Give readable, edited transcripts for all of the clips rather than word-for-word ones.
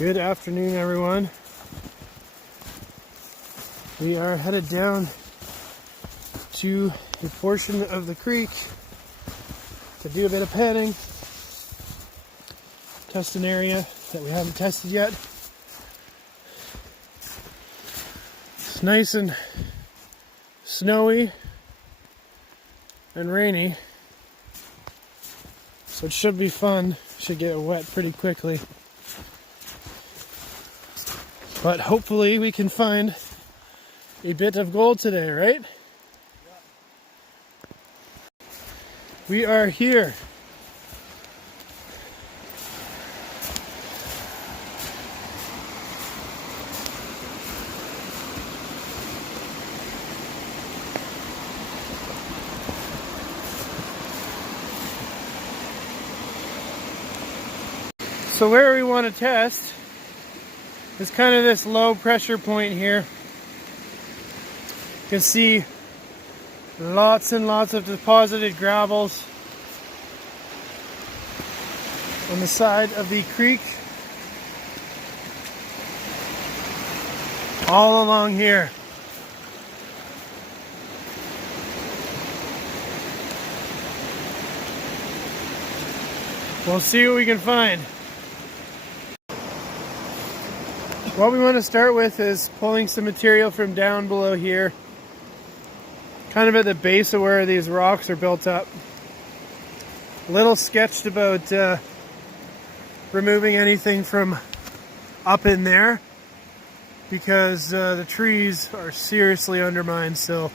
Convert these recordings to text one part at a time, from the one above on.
Good afternoon, everyone. We are headed down to a portion of the creek to do a bit of panning, test an area that we haven't tested yet. It's nice and snowy and rainy, so it should be fun. Should get wet pretty quickly. But hopefully we can find a bit of gold today, right? Yeah. We are here. So where we want to test is kind of this low pressure point here. You can see lots and lots of deposited gravels on the side of the creek, all along here. We'll see what we can find. What we want to start with is pulling some material from down below here, kind of at the base of where these rocks are built up. A little sketched about removing anything from up in there because the trees are seriously undermined, so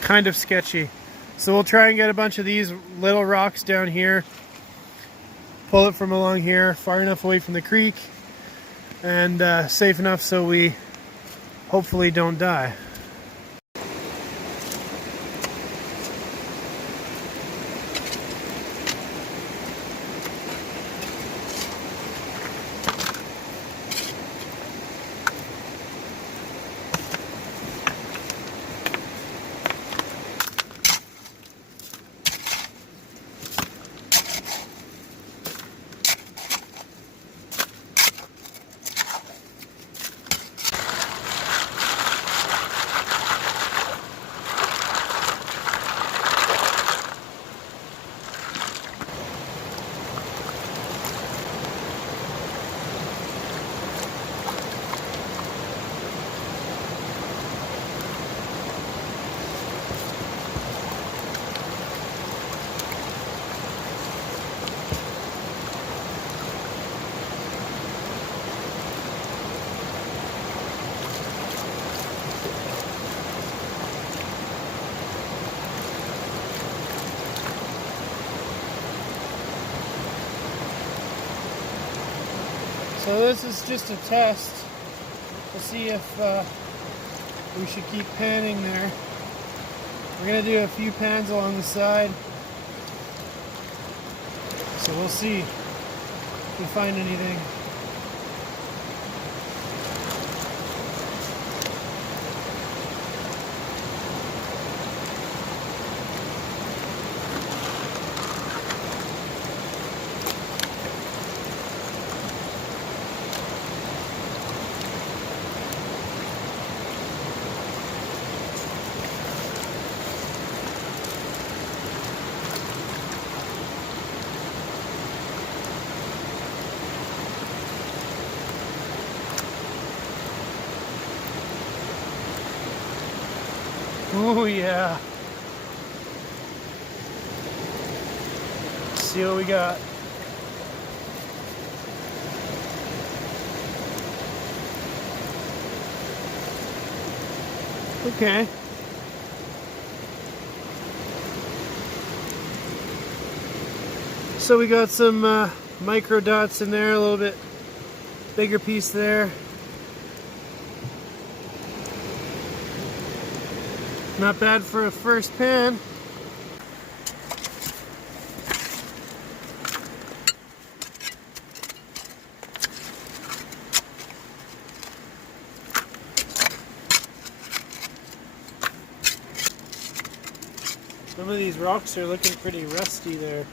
kind of sketchy. So we'll try and get a bunch of these little rocks down here, pull it from along here, far enough away from the creek, and safe enough so we hopefully don't die. So this is just a test to see if we should keep panning there. We're going to do a few pans along the side. So we'll see if we find anything. Oh yeah. Let's see what we got. Okay. So we got some micro dots in there, a little bit bigger piece there. Not bad for a first pan. Some of these rocks are looking pretty rusty there.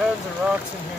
tons of rocks in here.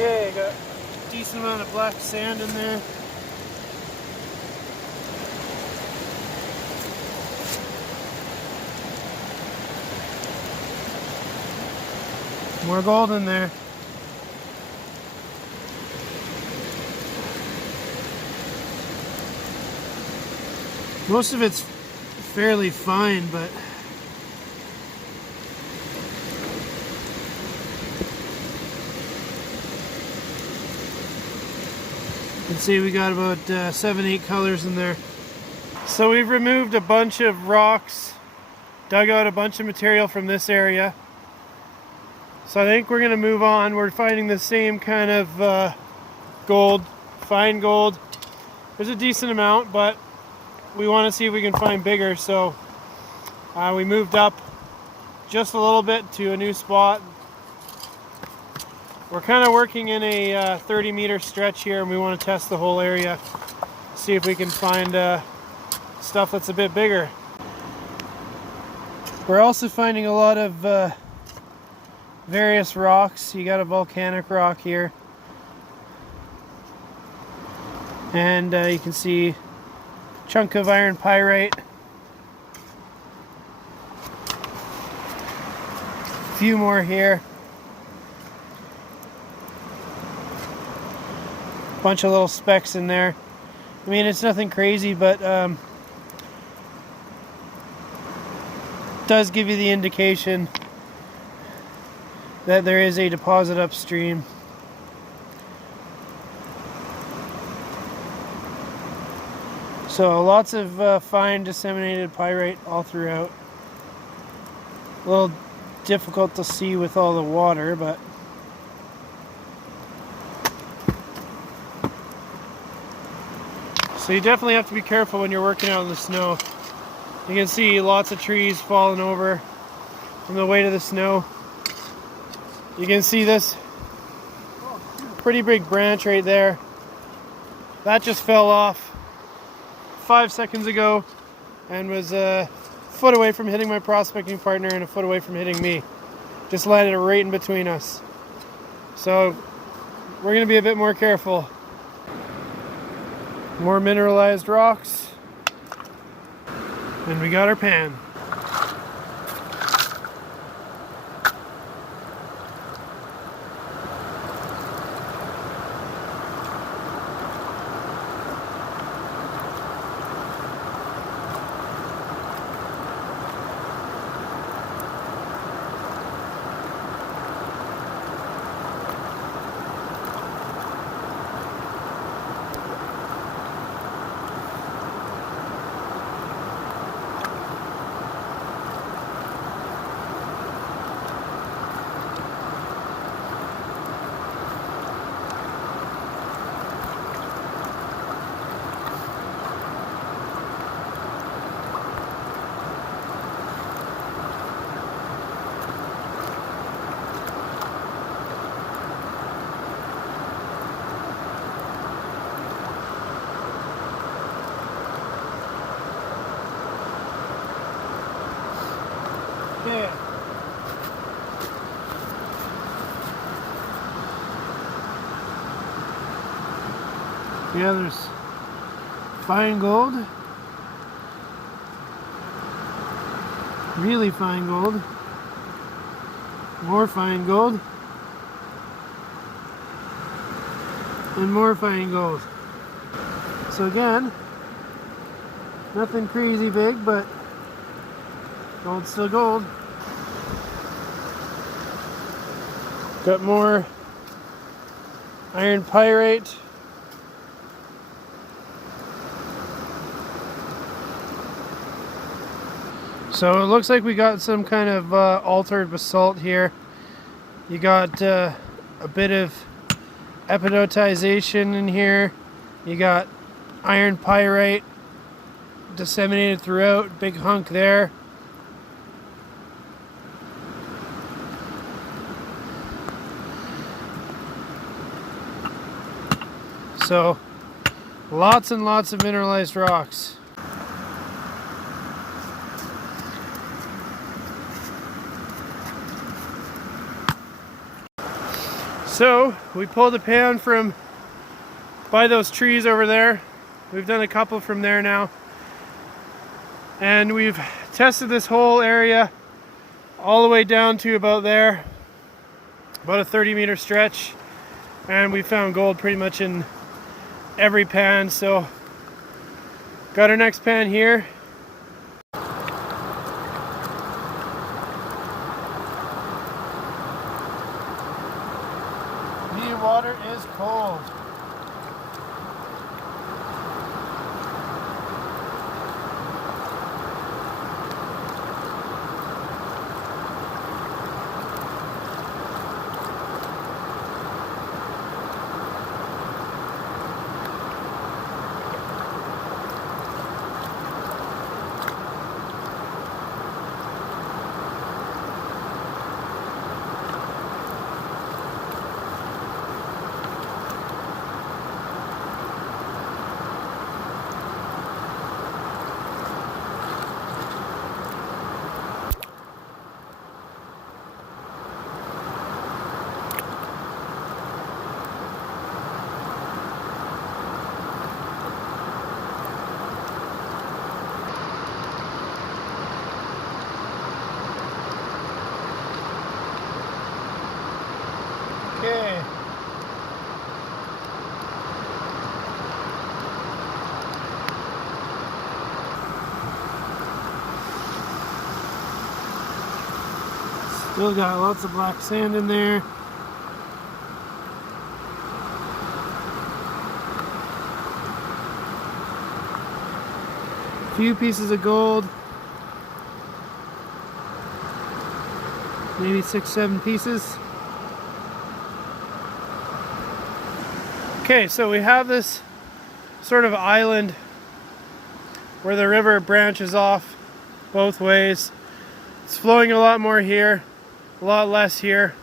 Okay, I got a decent amount of black sand in there. More gold in there. Most of it's fairly fine, but you can see we got about 7-8 colors in there. So we've removed a bunch of rocks, dug out a bunch of material from this area. So I think we're going to move on. We're finding the same kind of gold, fine gold. There's a decent amount, but we want to see if we can find bigger. So we moved up just a little bit to a new spot. We're kind of working in a 30-meter stretch here, and we want to test the whole area, see if we can find stuff that's a bit bigger. We're also finding a lot of various rocks. You got a volcanic rock here, and you can see a chunk of iron pyrite, a few more here, a bunch of little specks in there. I mean, it's nothing crazy, but does give you the indication that there is a deposit upstream. So lots of fine disseminated pyrite all throughout. A little difficult to see with all the water, but so you definitely have to be careful when you're working out in the snow. You can see lots of trees falling over from the weight of the snow. You can see this pretty big branch right there. That just fell off 5 seconds ago and was a foot away from hitting my prospecting partner and a foot away from hitting me. Just landed right in between us. So we're going to be a bit more careful. More mineralized rocks. And we got our pan. Okay. Yeah, there's fine gold, really fine gold, more fine gold, and more fine gold. So again, nothing crazy big, but gold's still gold. Got more iron pyrite. So it looks like we got some kind of altered basalt here. You got a bit of epidotization in here. You got iron pyrite disseminated throughout, big hunk there. So lots and lots of mineralized rocks. So we pulled a pan from by those trees over there. We've done a couple from there now. And we've tested this whole area all the way down to about there. About a 30-meter stretch. And we found gold pretty much in every pan. So got our next pan here. The water is cold. Okay. Still got lots of black sand in there. A few pieces of gold. Maybe 6-7 pieces. Okay, so we have this sort of island where the river branches off both ways. It's flowing a lot more here, a lot less here.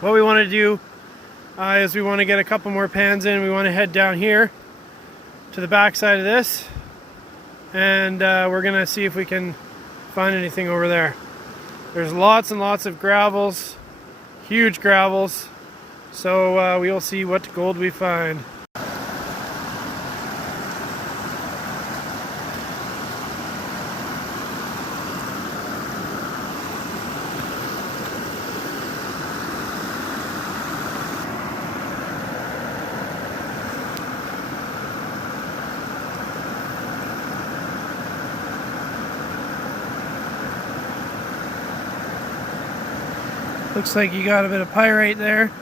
What we want to do is we want to get a couple more pans in. We want to head down here to the back side of this, and we're going to see if we can find anything over there. There's lots and lots of gravels, huge gravels. So we'll see what gold we find. Looks like you got a bit of pyrite there.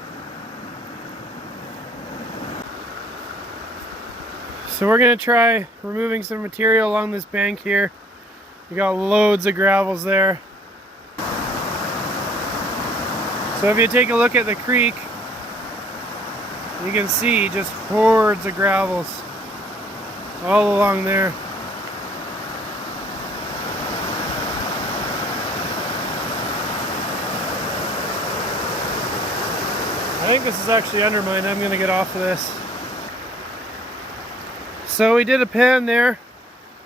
So we're going to try removing some material along this bank here. We got loads of gravels there. So if you take a look at the creek, you can see just hordes of gravels all along there. I think this is actually undermined. I'm going to get off of this. So we did a pan there.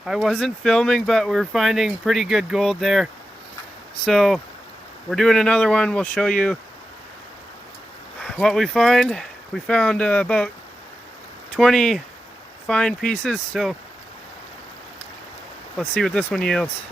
I wasn't filming, but we're finding pretty good gold there. So we're doing another one. We'll show you what we find. We found about 20 fine pieces, so let's see what this one yields.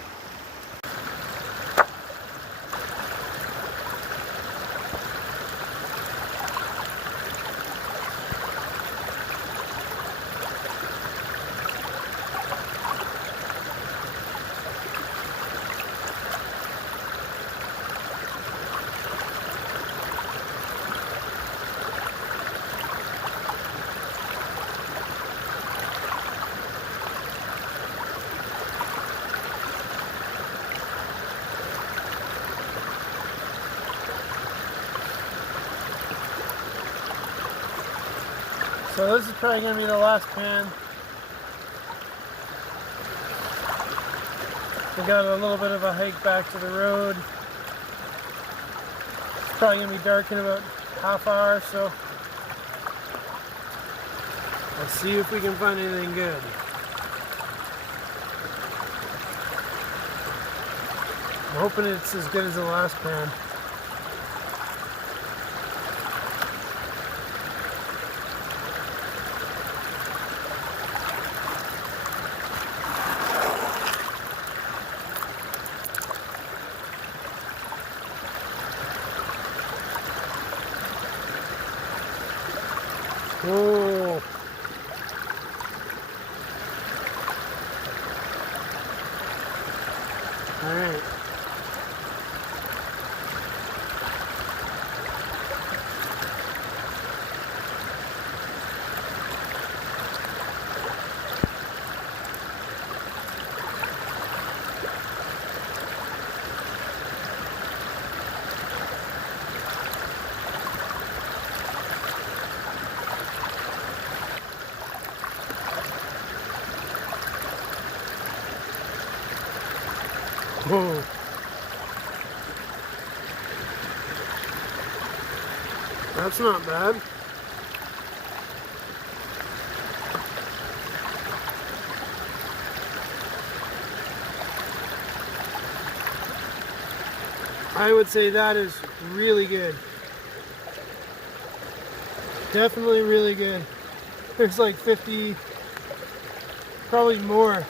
So this is probably going to be the last pan. We got a little bit of a hike back to the road. It's probably going to be dark in about half hour, so let's see if we can find anything good. I'm hoping it's as good as the last pan. Oh. All right. Whoa. That's not bad. I would say that is really good. Definitely really good. There's like 50, probably more